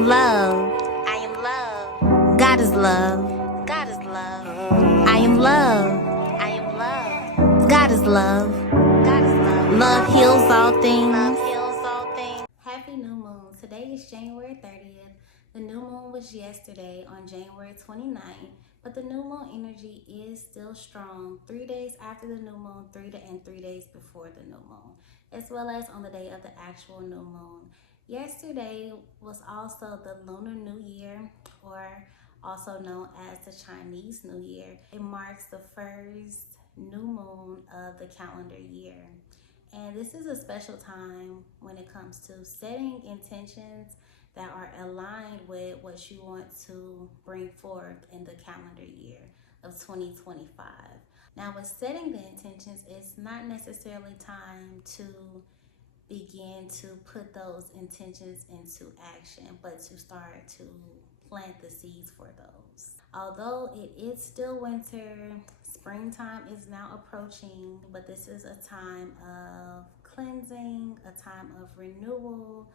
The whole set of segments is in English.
am love. I am love. God is love. God is love. I am love. I am love. God is love. God is love. Love heals all things. Love heals all things. Happy new moon. Today is January 30th. The new moon was yesterday on January 29th, but the new moon energy is still strong 3 days after the new moon, 3 days before the new moon, as well as on the day of the actual new moon. Yesterday was also the Lunar New Year, or also known as the Chinese New Year. It marks the first new moon of the calendar year. And this is a special time when it comes to setting intentions that are aligned with what you want to bring forth in the calendar year of 2025. Now, with setting the intentions, it's not necessarily time to begin to put those intentions into action, but to start to plant the seeds for those. Although it is still winter, springtime is now approaching, but this is a time of cleansing, a time of renewal,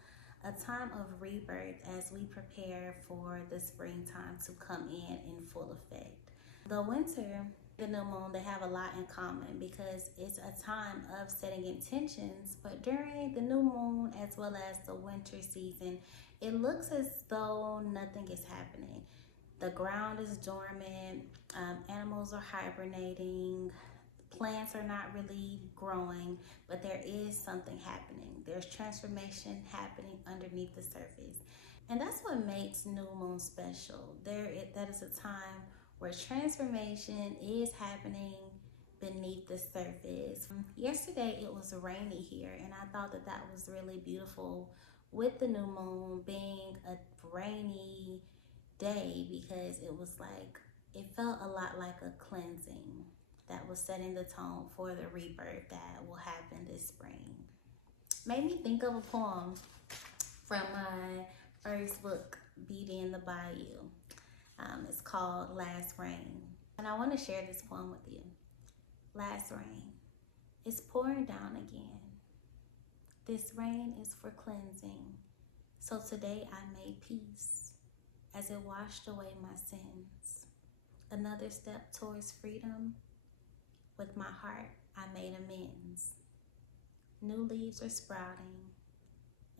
a time of rebirth as we prepare for the springtime to come in full effect. The winter, the new moon, they have a lot in common because it's a time of setting intentions, but during the new moon as well as the winter season, it looks as though nothing is happening. The ground is dormant, animals are hibernating, plants are not really growing, but there is something happening. There's transformation happening underneath the surface. And that's what makes new moon special. That is a time where transformation is happening beneath the surface. Yesterday it was rainy here, and I thought that was really beautiful with the new moon being a rainy day, because it felt a lot like a cleansing that was setting the tone for the rebirth that will happen this spring. Made me think of a poem from my first book, Beauty in the Bayou. It's called Last Rain, and I want to share this poem with you. Last rain, it's pouring down again. This rain is for cleansing, so today I made peace as it washed away my sins. Another step towards freedom. With my heart, I made amends. New leaves are sprouting,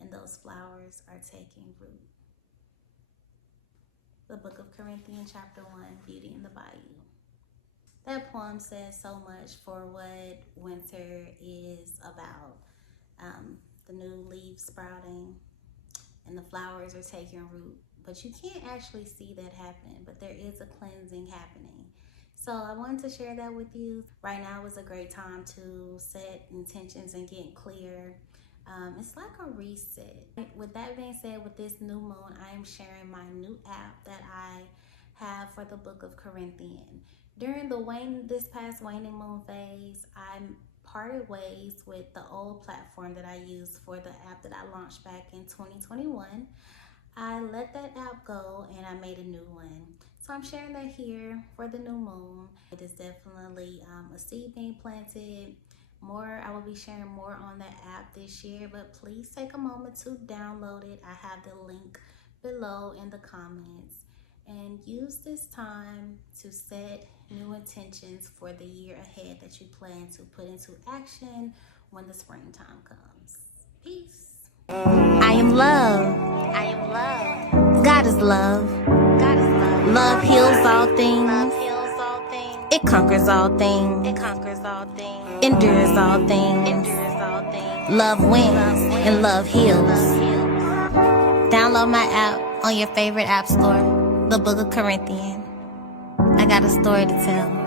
and those flowers are taking root. The book of Corinthians, chapter 1, Beauty in the Bayou. That poem says so much for what winter is about. The new leaves sprouting and the flowers are taking root. But you can't actually see that happen, but there is a cleansing happening. So I wanted to share that with you. Right now is a great time to set intentions and get clear. It's like a reset. With that being said, with this new moon, I am sharing my new app that I have for the book of Corinthians. During this past waning moon phase, I parted ways with the old platform that I used for the app that I launched back in 2021. I let that app go and I made a new one. So I'm sharing that here for the new moon. It is definitely a seed being planted. I will be sharing more on that app this year, but please take a moment to download it. I have the link below in the comments, and use this time to set new intentions for the year ahead that you plan to put into action when the springtime comes. Peace. I am love. I am love. God is love. God is love. Love heals all things. Love heals all things. It conquers all things. It conquers all things. Endures all things. Endures all things. Love wins and love heals. Love heals. Download my app on your favorite app store, the Book of Corinthians. I got a story to tell.